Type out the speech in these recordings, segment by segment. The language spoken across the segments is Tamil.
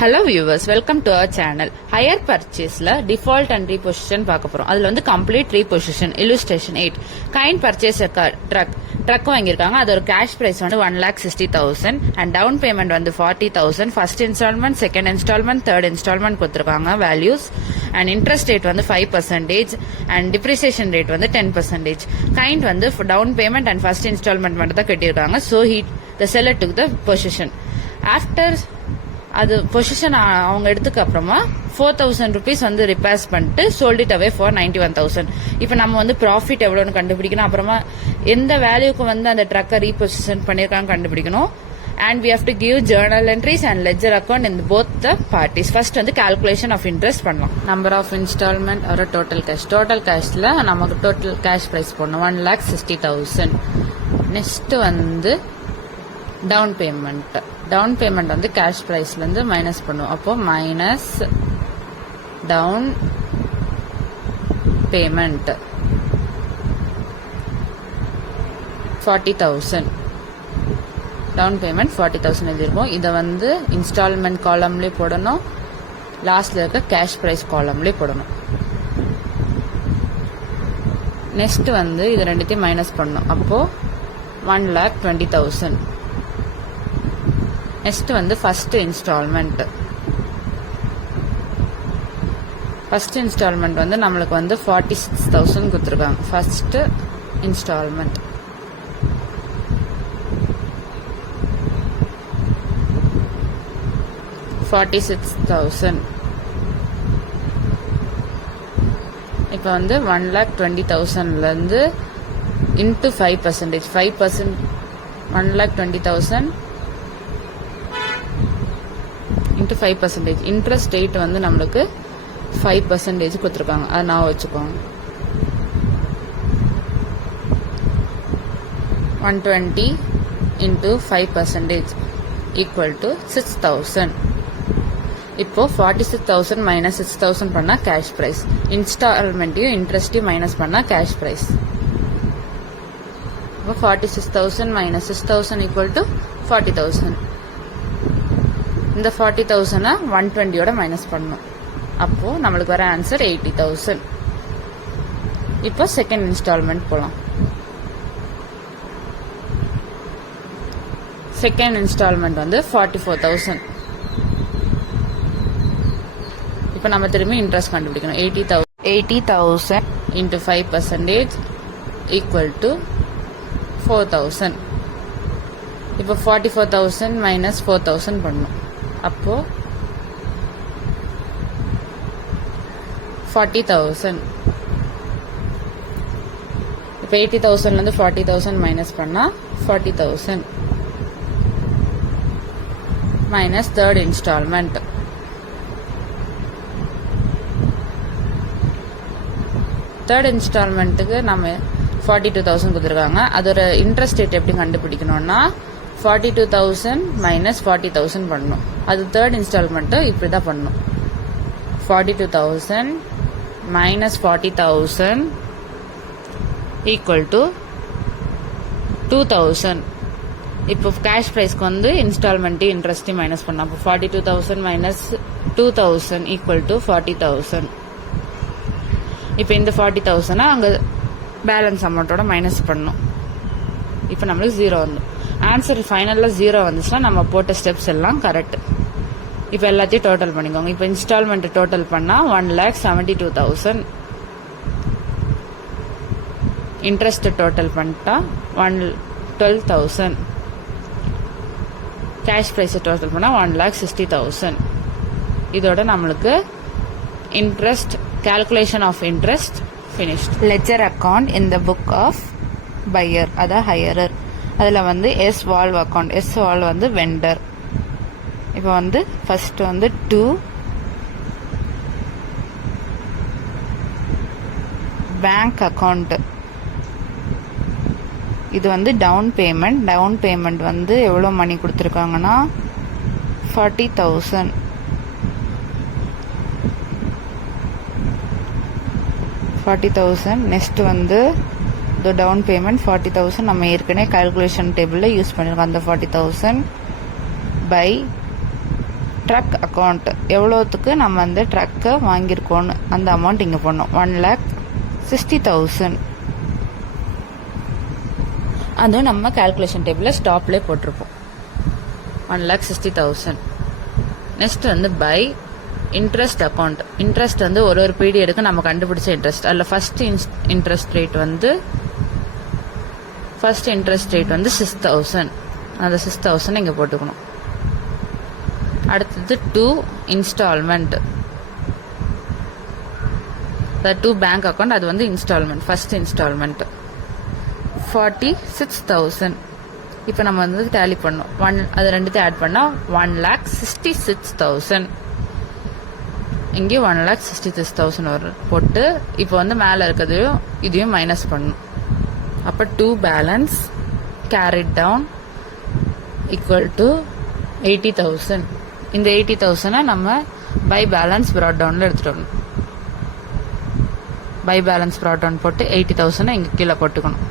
Hello viewers, welcome to our channel. Higher purchaseல default and reposition பார்க்க போறோம். அதுல வந்து complete reposition illustration 8. Kind purchase a car truck வாங்கிருக்காங்க. அது ஒரு cash price வந்து 1,60,000 and down payment வந்து 40,000. First installment, second installment, third installment கொடுத்திருக்காங்க values and interest rate வந்து 5% and depreciation rate வந்து 10%. Kind வந்து down payment and first installment மட்டும் தான் கட்டிருக்காங்க. So the seller took the position. After அது பொசிஷன் அவங்க எடுத்துக்க அப்புறமா 4,000 rupees வந்து ரிப்பேர்ஸ் பண்ணிட்டு சோல்ட் இட் அவே ஃபார் 91,000. இப்போ நம்ம வந்து ப்ராஃபிட் எவ்வளோன்னு கண்டுபிடிக்கணும், அப்புறமா எந்த வேல்யூக்கு வந்து அந்த ட்ரக்கை ரீபொசிஷன் பண்ணியிருக்காங்க கண்டுபிடிக்கணும். And we have to give journal entries and ledger account in both the parties. First வந்து கால்குலேஷன் ஆஃப் இன்ட்ரெஸ்ட் பண்ணலாம். நம்பர் ஆஃப் இன்ஸ்டால்மெண்ட் ஒரு டோட்டல் கேஷ்ல நமக்கு டோட்டல் கேஷ் பிரைஸ் போடணும் 1,60,000. நெக்ஸ்ட் வந்து டவுன் பேமெண்ட் வந்து கேஷ் பிரைஸ்ல இருந்து மைனஸ் பண்ணுவோம். அப்போ minus down payment 40,000. Down payment 40,000 எழுதிருக்கோம். இதை வந்து இன்ஸ்டால்மெண்ட் காலம்லயே போடணும், லாஸ்ட்ல இருக்க கேஷ் பிரைஸ் காலம்லயே போடணும். நெக்ஸ்ட் வந்து இது ரெண்டுத்தையும் மைனஸ் பண்ணணும். அப்போ 1,20,000. நெக்ஸ்ட் வந்து ஃபர்ஸ்ட் இன்ஸ்டால்மெண்ட் வந்து நம்மளுக்கு வந்து 46,000 கொடுத்துருக்காங்க. First instalment $46,000. இப்போ வந்து 1,20,000ல இருந்து இன்ட்டு 5%. 1,20,000 இன்ட்டு 5%. இன்ட்ரெஸ்ட் ரேட் வந்து நம்மளுக்கு 5% கொடுத்துருக்காங்க. அதை நான் வச்சுக்கோங்க. 120 இன்ட்டு 5% ஈக்குவல் டு 6,000. இப்போ 46,000 மைனஸ் 6,000 பண்ணா கேஷ் பிரைஸ். இன்ஸ்டால்மெண்ட்டையும் இன்ட்ரெஸ்டையும் மைனஸ் பண்ணா கேஷ் பிரைஸ். இப்போ 46,000 மைனஸ் 6,000 ஈக்குவல் டு 40,000. இந்த 40,000 120யோட மைனஸ் பண்ணணும். அப்போ நம்மளுக்கு வர ஆன்சர் 80,000. இப்போ செகண்ட் இன்ஸ்டால்மெண்ட் போலாம். செகண்ட் இன்ஸ்டால்மெண்ட் வந்து 44,000. இப்போ நம்ம திரும்பி இன்ட்ரெஸ்ட் கண்டுபிடிக்கணும். 80,000 இன்ட்டு 5% ஈக்குவல் டு 4,000. இப்போ 44,000 மைனஸ் 4,000 பண்ணணும். அப்போ 40,000. இப்போ 80,000ல இருந்து 40,000 மைனஸ் பண்ணா 40,000 மைனஸ் தேர்ட் இன்ஸ்டால்மெண்ட். தேர்ட் இன்ஸ்டால்மெண்ட்டுக்கு நம்ம 42,000 கொடுத்துருக்காங்க. அதோட இன்ட்ரெஸ்ட் ரேட் எப்படி கண்டுபிடிக்கணும்னா 42,000 மைனஸ் 40,000 பண்ணணும். அது தேர்ட் இன்ஸ்டால்மெண்ட் இப்படி தான் பண்ணணும். 42,000 மைனஸ் 40,000 ஈக்குவல் டு 2,000. இப்போ கேஷ் பிரைஸ்க்கு வந்து இன்ஸ்டால்மெண்ட்டையும் இன்ட்ரெஸ்டையும் மைனஸ் பண்ணணும். அப்போ 42,000 மைனஸ் 2,000 ஈக்குவல் டு 40,000. இப்போ இந்த 40,000 அங்கே பேலன்ஸ் அமௌண்ட்டோட மைனஸ் பண்ணணும். இப்போ நம்மளுக்கு 0 வந்து ஆன்சர் ஃபைனலில் 0 வந்துச்சுன்னா நம்ம போட்ட ஸ்டெப்ஸ் எல்லாம் கரெக்ட். இப்போ எல்லாத்தையும் டோட்டல் பண்ணிக்கோங்க. இப்போ இன்ஸ்டால்மெண்ட் டோட்டல் பண்ணால் 1,72,000. இன்ட்ரெஸ்ட் டோட்டல் பண்ணிட்டா 112,000. கேஷ் ப்ரைஸ் டோட்டல் பண்ணால் 1,60,000. இதோட நம்மளுக்கு interest calculation of interest finished. Ledger account in the book of buyer, அதான் hirer. அதில் வந்து S valve account, S valve வந்து vendor. இப்போ வந்து ஃபர்ஸ்ட் வந்து 2 பேங்க் அக்கௌண்ட். இது வந்து டவுன் பேமெண்ட் வந்து எவ்வளோ மணி கொடுத்துருக்காங்கன்னா 40,000. 40,000. நெக்ஸ்ட் வந்து the down payment 40,000 நம்ம ஏற்கனவே கால்குலேஷன் டேபிளில் யூஸ் பண்ணிருக்கோம். அந்த 40,000 by ட்ரக் அக்கௌண்ட் எவ்வளோத்துக்கு நம்ம அந்த ட்ரக்கை வாங்கியிருக்கோன்னு அந்த அமௌண்ட் இங்கே போடணும். 1,60,000. அதுவும் நம்ம கால்குலேஷன் டேபிளில் ஸ்டாப்லேயே போட்டிருப்போம். 1,60,000. நெக்ஸ்ட் வந்து பை இன்ட்ரெஸ்ட் அக்கௌண்ட். இன்ட்ரெஸ்ட் வந்து ஒரு பீரியடுக்கு நம்ம கண்டுபிடிச்ச இன்ட்ரெஸ்ட். அதில் ஃபர்ஸ்ட் இன்ட்ரெஸ்ட் ரேட் வந்து 6,000. அந்த 6,000 இங்கே போட்டுக்கணும். அடுத்தது 2 இன்ஸ்டால்மெண்ட். 2 பேங்க் அக்கௌண்ட், அது வந்து இன்ஸ்டால்மெண்ட். First instalment 46,000. இப்போ நம்ம வந்து டேலி பண்ணோம். அது ரெண்டுத்தையும் ஆட் பண்ணால் 1,66,000. இங்கே 1,66,000 வரும் போட்டு இப்போ வந்து மேலே இருக்கிறதையும் இதையும் மைனஸ் பண்ணணும். அப்போ 2 balance carried down equal to 80,000. இந்த 80,000 நம்ம பை பேலன்ஸ் ப்ராட் டவுனில் எடுத்துகிட்டு வரணும். பை பேலன்ஸ் ப்ராட் டவுன் போட்டு 80,000 இங்கே கீழே போட்டுக்கணும்.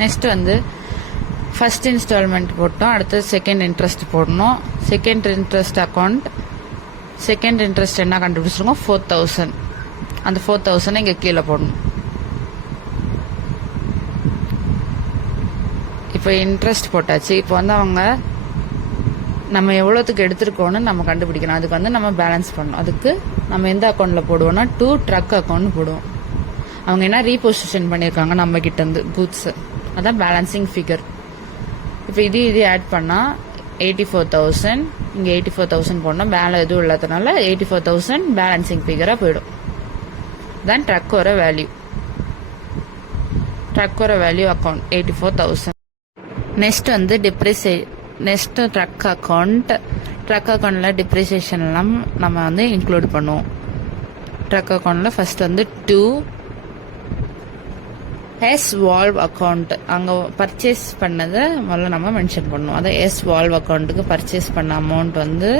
நெக்ஸ்ட் வந்து ஃபர்ஸ்ட் இன்ஸ்டால்மெண்ட் போட்டோம். அடுத்து செகண்ட் இன்ட்ரெஸ்ட் போடணும். Second interest account, second interest என்ன கண்டுபிடிச்சிருக்கோம்? 4,000. அந்த 4,000 இங்கே கீழே போடணும். இப்போ இன்ட்ரெஸ்ட் போட்டாச்சு. இப்போ வந்து அவங்க நம்ம எவ்வளோத்துக்கு எடுத்திருக்கோன்னு நம்ம கண்டுபிடிக்கணும். அதுக்கு வந்து நம்ம பேலன்ஸ் பண்ணணும். அதுக்கு நம்ம எந்த அக்கௌண்ட்டில் போடுவோம்னா 2 ட்ரக் அக்கௌண்ட் போடுவோம். அவங்க என்ன ரீபொசிஷன் பண்ணியிருக்காங்க நம்ம கிட்ட இருந்து கூட்ஸ், அதான் பேலன்சிங் ஃபிகர். இப்போ இது ஆட் பண்ணால் 84,000. இங்கே 84,000 போடணும். பேலன்ஸ் எதுவும் இல்லாதனால 84,000 பேலன்சிங் ஃபிகராக போயிடும். தான் ட்ரக்கோட வேல்யூ. ட்ரக்கோட வேல்யூ அக்கௌண்ட் 84,000. நெக்ஸ்ட் வந்து நெக்ஸ்ட் ட்ரக் அக்கௌண்ட். ட்ரக் அக்கௌண்ட்டில் டிப்ரிசியேஷன்லாம் நம்ம வந்து இன்க்ளூட் பண்ணுவோம். ட்ரக் அக்கௌண்ட்டில் ஃபர்ஸ்ட் வந்து 2 எஸ் வால்வ் அக்கௌண்ட். அங்கே பர்ச்சேஸ் பண்ணதை முதல்ல நம்ம மென்ஷன் பண்ணுவோம். அதை எஸ் வால்வ் அக்கௌண்ட்டுக்கு பர்ச்சேஸ் பண்ண அமௌண்ட் வந்து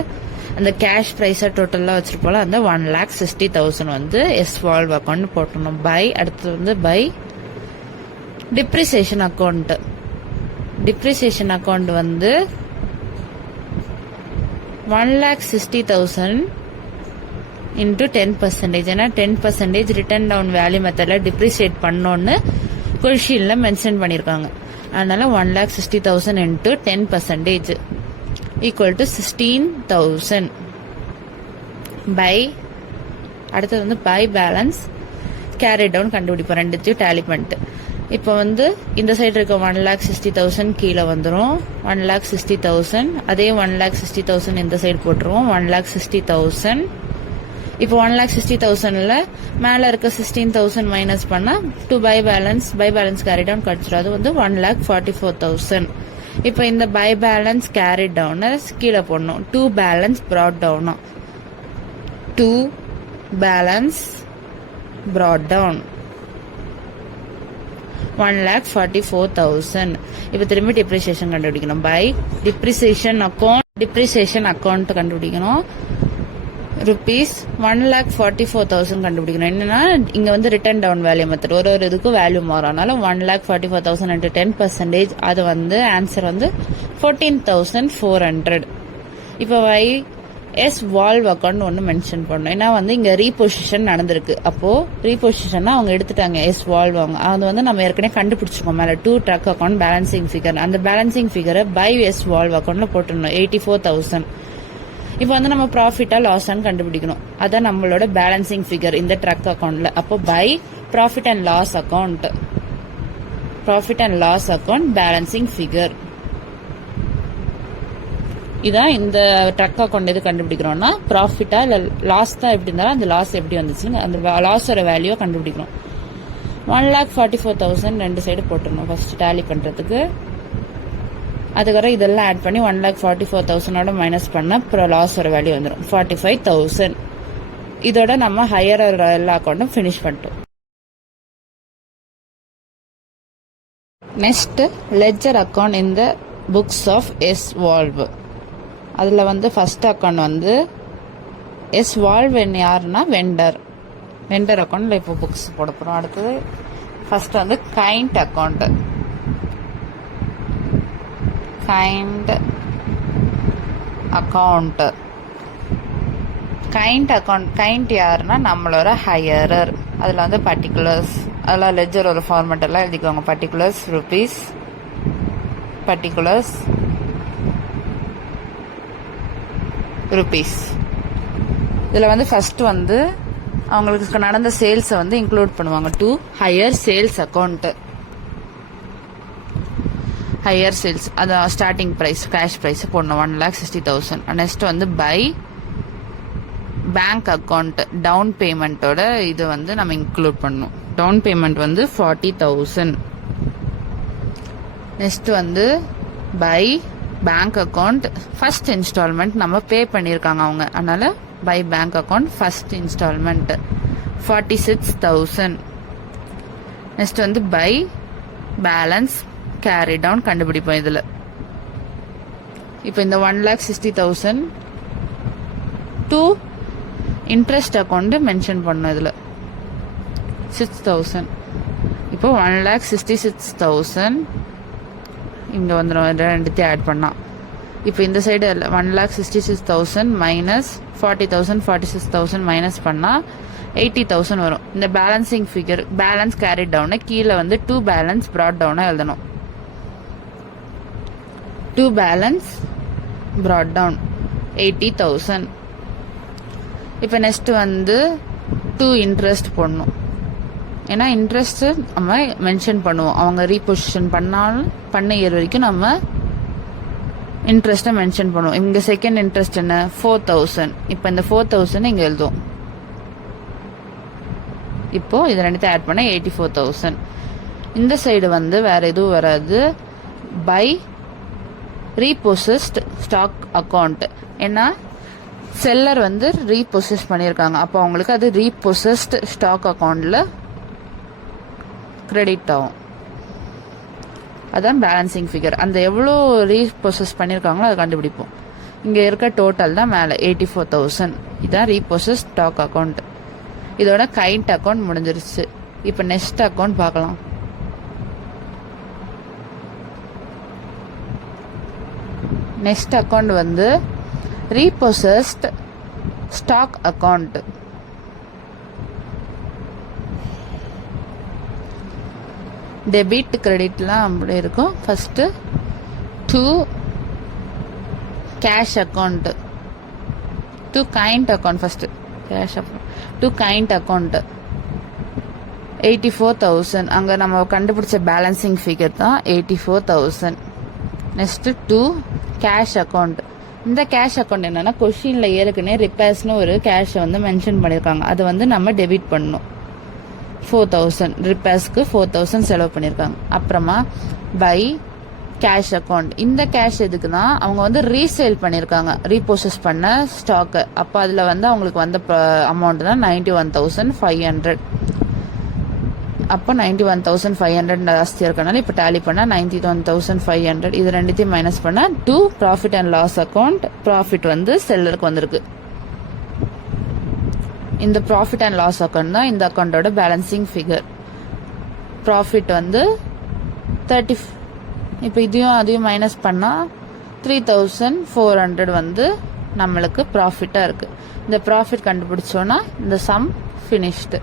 அந்த கேஷ் ப்ரைஸை டோட்டலாக வச்சுருப்போம். அந்த 1,60,000 வந்து எஸ் வால்வ் அக்கௌண்ட் போட்டணும். பை அடுத்தது வந்து by depreciation account. Depreciation account வந்து 1,60,000 இன்டூ 10%. ஏன்னா 10% ரிட்டர்ன் டவுன் வேல்யூ மெத்தடில் டிப்ரிசியேட் பண்ணோன்னு கொஷினில் மென்ஷன் பண்ணியிருக்காங்க. அதனால 1,60,000 இன்டூ 10% ஈக்குவல் டு 16,000. பை அடுத்தது வந்து பை பேலன்ஸ் கேரி டவுன் கண்டுபிடிப்போம். ரெண்டுத்தையும் டேலி பண்ணிட்டு இப்போ வந்து இந்த சைடு இருக்க 1,60,000 கீழே வந்துடும். 1,60,000 அதே 1,60,000 இந்த சைடு போட்டுருவோம். 1,60,000. இப்போ 1,60,000ல மேலே இருக்க 16,000 மைனஸ் பண்ணால் பை பேலன்ஸ் கேரி டவுன் கிடைச்சிடும். அது வந்து 1,44,000. இப்போ இந்த பை பேலன்ஸ் கேரி டவுனை கீழே போடணும். 2 பேலன்ஸ் ப்ராட் டவுனா 2 பேலன்ஸ் ப்ராட் டவுன் 1,44,000. இப்போ திரும்பி டிப்ரிசியேஷன் கண்டுபிடிக்கணும். பை டிப்ரிசியேஷன் அக்கௌண்ட் கண்டுபிடிக்கணும். ருபீஸ் 1,44,000 கண்டுபிடிக்கணும். என்னன்னா இங்க வந்து ரிட்டர்ன் டவுன் வேல்யூ மெத்தட் ஒரு இதுக்கும் வேல்யூ மாறும். அதனால 1,44,000 இன்டு 10%, அது வந்து ஆன்சர் வந்து 14,400. இப்போ எஸ் வால்வ் அக்கௌண்ட் ஒன்று மென்ஷன் பண்ணணும். ஏன்னா வந்து இங்க ரீபொசிஷன் நடந்திருக்கு. அப்போ ரீபொசிஷன் அவங்க எடுத்துட்டாங்க எஸ் வால்வ். அவங்க அது வந்து நம்ம ஏற்கனவே கண்டுபிடிச்சிக்கோம். மேல 2 ட்ரக் அக்கௌண்ட் பேலன்சிங் ஃபிகர். அந்த பேலன்சிங் ஃபிகரை பை எஸ் வால்வ் அக்கௌண்ட்ல போட்டுடணும். 84,000. இப்போ வந்து நம்ம ப்ராஃபிட்டா லாஸான்னு கண்டுபிடிக்கணும். அதான் நம்மளோட பேலன்சிங் ஃபிகர் இந்த ட்ரக் அக்கௌண்ட்ல. அப்போ by profit and loss account balancing figure. இதான் இந்த ட்ரக் அக்கௌண்ட் எது கண்டுபிடிக்கிறோம்னா ப்ராஃபிட்டா இல்ல லாஸ் தான் எப்படி இருந்தாலும் அந்த லாஸ் எப்படி வந்துச்சுன்னு அந்த லாஸோட வேல்யூவை கண்டுபிடிக்கணும். 1,44,000 ரெண்டு சைடு போட்டுருணும் ஃபர்ஸ்ட் டேலி பண்றதுக்கு. அதுக்கப்புறம் இதெல்லாம் ஆட் பண்ணி 1,44,000 மைனஸ் பண்ண அப்புறம் லாஸோட வேல்யூ வந்துடும் 45,000. இதோட நம்ம ஹையர் எல்லா அக்கௌண்ட்டும் ஃபினிஷ் பண்ணிட்டோம். நெக்ஸ்ட் லெட்ஜர் அக்கௌண்ட் இந்த புக்ஸ் ஆஃப் எஸ் வால்வ். அதில் வந்து ஃபர்ஸ்ட் அக்கௌண்ட் வந்து எஸ் வால்வ் யாருன்னா வெண்டர் அக்கௌண்ட்ல இப்போ புக்ஸ் போட போகிறோம். அடுத்தது ஃபர்ஸ்ட் வந்து kind account. Kind account. Kind யாருன்னா நம்மளோட ஹையரர். அதில் வந்து பர்டிகுலர்ஸ், அதெல்லாம் லெஜர் ஒரு ஃபார்மேட் எல்லாம் எழுதிக்கோங்க. Particulars rupees, particulars rupees. இதில் வந்து ஃபர்ஸ்ட் வந்து அவங்களுக்கு நடந்த சேல்ஸை வந்து இன்க்ளூட் பண்ணுவாங்க. To higher sales account. Higher sales அது ஸ்டார்டிங் ப்ரைஸ், கேஷ் ப்ரைஸ் போடணும் 1,60,000. நெக்ஸ்ட் வந்து பை பேங்க் அக்கௌண்ட். டவுன் பேமெண்ட்டோட இது வந்து நம்ம இன்க்ளூட் பண்ணணும். டவுன் பேமெண்ட் வந்து 40,000. நெக்ஸ்ட் வந்து by bank account first instalment நம்ம பே பண்ணியிருக்காங்க அவங்க, அதனால by bank account first instalment 46,000. Next வந்து பை பேலன்ஸ் கேரி டவுன் கண்டுபிடிப்போம் இதில். இப்போ இந்த 1,60,000 டூ இன்ட்ரெஸ்ட் அக்கௌண்ட் மென்ஷன் பண்ணோம் இதில் 6,000. இப்போ 1,66,000 இங்கே வந்துடும், ரெண்டுத்தையும் ஆட் பண்ணா. இப்போ இந்த சைடு 1,66,000 மைனஸ் 40,000, 46,000 மைனஸ் பண்ணால் 80,000 வரும். இந்த பேலன்சிங் ஃபிகர் பேலன்ஸ் கேரி டவுனை கீழே வந்து டூ பேலன்ஸ் ப்ராட் டவுனாக எழுதணும். To balance brought down 80,000. இப்போ நெக்ஸ்ட் வந்து டூ இன்ட்ரெஸ்ட் போடணும். ஏன்னா இன்ட்ரெஸ்ட் நம்ம மென்ஷன் பண்ணுவோம். அவங்க ரீபொசிஷன் பண்ணாலும் பண்ண இயர் வரைக்கும் நம்ம இன்ட்ரெஸ்ட்டை மென்ஷன் பண்ணுவோம். இங்கே செகண்ட் இன்ட்ரெஸ்ட் என்ன 4,000. இப்போ இந்த 4,000 இங்கே எழுதுவோம். இப்போ இது ரெண்டுத்தையும் ஆட் பண்ண 84,000. இந்த சைடு வந்து வேற எதுவும் வராது. By repossessed stock account. ஏன்னா செல்லர் வந்து ரீபொசஸ் பண்ணியிருக்காங்க, அப்போ அவங்களுக்கு அது ரீபொசஸ்ட் ஸ்டாக் அக்கௌண்ட்ல கிரெடிட் ஆகும். அதான் பேலன்சிங் ஃபிகர். அந்த எவ்வளோ ரீபொசஸ் பண்ணியிருக்காங்களோ அதை கண்டுபிடிப்போம். இங்கே இருக்க டோட்டல் தான் மேலே 84,000. இதான் ரீபொசஸ் ஸ்டாக் அக்கௌண்ட். இதோட கைண்ட் அக்கௌண்ட் முடிஞ்சிருச்சு. இப்போ நெக்ஸ்ட் அக்கௌண்ட் பார்க்கலாம். நெக்ஸ்ட் அக்கௌண்ட் வந்து ரீபொசஸ்ட் ஸ்டாக் அக்கௌண்ட். டெபிட் கிரெடிட்லாம் அப்படி இருக்கும். First to cash account, to kind account. First cash account to kind account 84,000. அங்கே நம்ம கண்டுபிடிச்ச பேலன்சிங் ஃபிகர் தான் 84,000. Next to cash account. இந்த கேஷ் அக்கௌண்ட் என்னன்னா கொஸ்டின்ல ஏற்கனவே ரிப்பேர்ஸ்னு ஒரு கேஷை வந்து மென்ஷன் பண்ணியிருக்காங்க, அது வந்து நம்ம டெபிட் பண்ணணும். 4,000 ரிப்பேர்ஸ்க்கு 4,000 செலவு பண்ணியிருக்காங்க. அப்புறமா பை கேஷ் அக்கௌண்ட். இந்த கேஷ் எதுக்குன்னா அவங்க வந்து ரீசேல் பண்ணியிருக்காங்க ரீபோசஸ் பண்ண ஸ்டாக்கு. அப்போ அதில் வந்து அவங்களுக்கு வந்த அமௌண்ட் தான் 91,500. அப்போ 91,500 ஜாஸ்தி இருக்கனால இப்போ டேலி பண்ணால் 91,500. இது ரெண்டுத்தையும் மைனஸ் பண்ணால் to profit and loss account. Profit வந்து செல்லருக்கு வந்திருக்கு. இந்த ப்ராஃபிட் அண்ட் லாஸ் அக்கௌண்ட் தான் இந்த அக்கௌண்டோட பேலன்சிங் ஃபிகர். ப்ராஃபிட் வந்து 30. இப்போ இதையும் அதையும் மைனஸ் பண்ணால் 3,400 வந்து நம்மளுக்கு ப்ராஃபிட்டாக இருக்குது. இந்த ப்ராஃபிட் கண்டுபிடிச்சோன்னா இந்த சம் ஃபினிஷ்டு.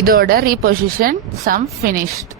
இதோட ரீபொசிஷன் சம் ஃபினிஷ்ட்.